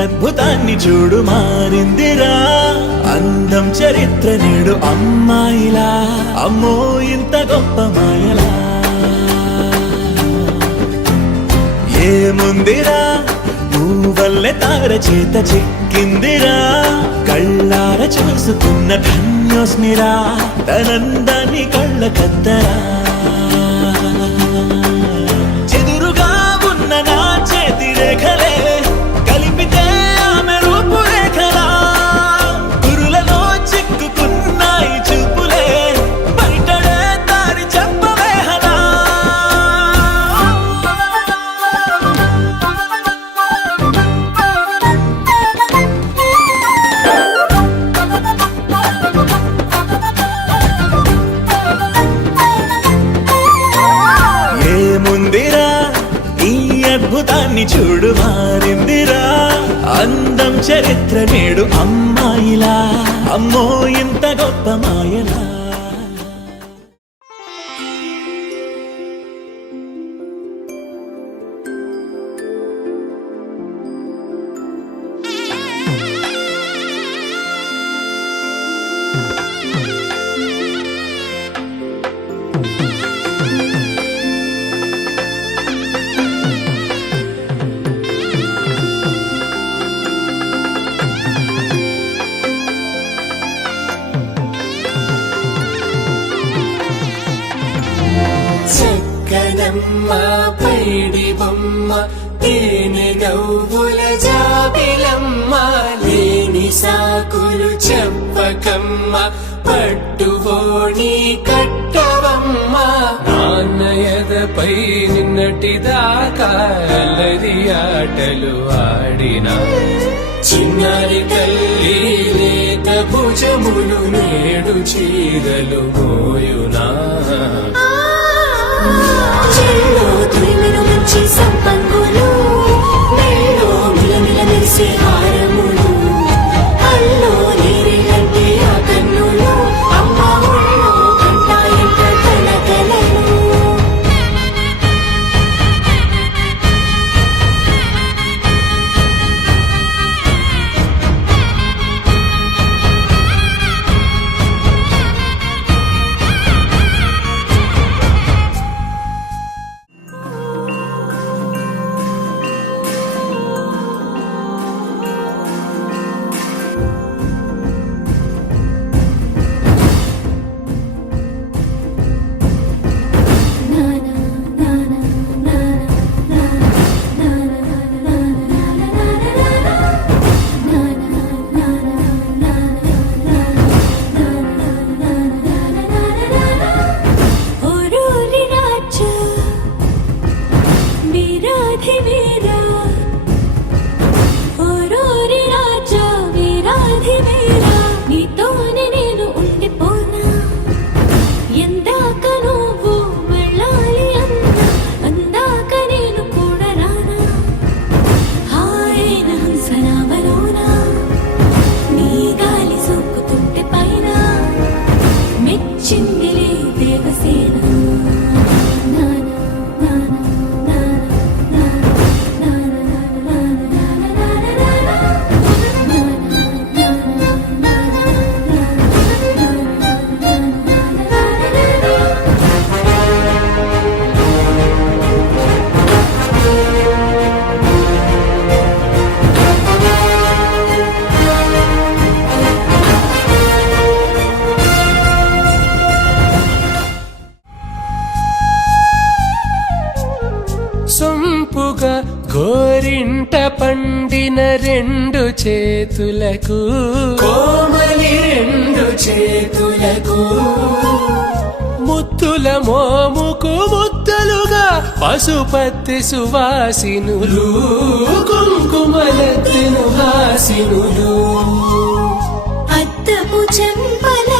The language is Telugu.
అద్భుతాన్ని చూడు మారిందిరా అందం చరిత్ర నేడు అమ్మాయిలా అమ్మో ఇంత గొప్ప మాయలా ఏముందిరా నువ్వల్లే తార చేత చిక్కిందిరా కళ్ళార చూసుకున్న ధన్యోస్మిరా తనందాన్ని కళ్ళ కద్దరా చెదురుగా ఉన్న నా చేతి రేఖలే కలిపితే ఆమె రూపురేఖలా గురులలో చిక్కుకున్నాయి చూపులే బయటడే దారి చెప్పవేహలా ఏముందిరా ఈ అద్భుతాన్ని చూడు మారిందిరా అందం చరిత్ర నేడు అమ్మాయిలా అమ్మో ఇంత గొప్ప మాయలా చక్కనమ్మ పైడి బొమ్మ తేనె నవ్వుల జాబిలమ్మ లేని సాకులు చెప్పకమ్మ పట్టుబోణి కట్టవమ్మ నాన్నయదపై నిన్నటిదాకా అల్లరి ఆటలు ఆడినా చిన్నారి తల్లి లేత భుజములు నేడు చీరలు మోయునా చెల్లో తురిమిను మంచి సంపంగులు మెల్లో మిలమిల మెరిసే హారములు అల్లో నీరిలంటే ఆ కన్నులు అమ్మ ఒళ్ళో కంటాయంట కలకలను సొంపుగా గోరింట పండిన రెండు చేతులకు కోమలి రెండు చేతులకు ముత్తుల మోముకు ముద్దలుగా పసుపత్తి సువాసినులు కుంకుమలెత్తిను హాసినులు అద్దపు చెంపల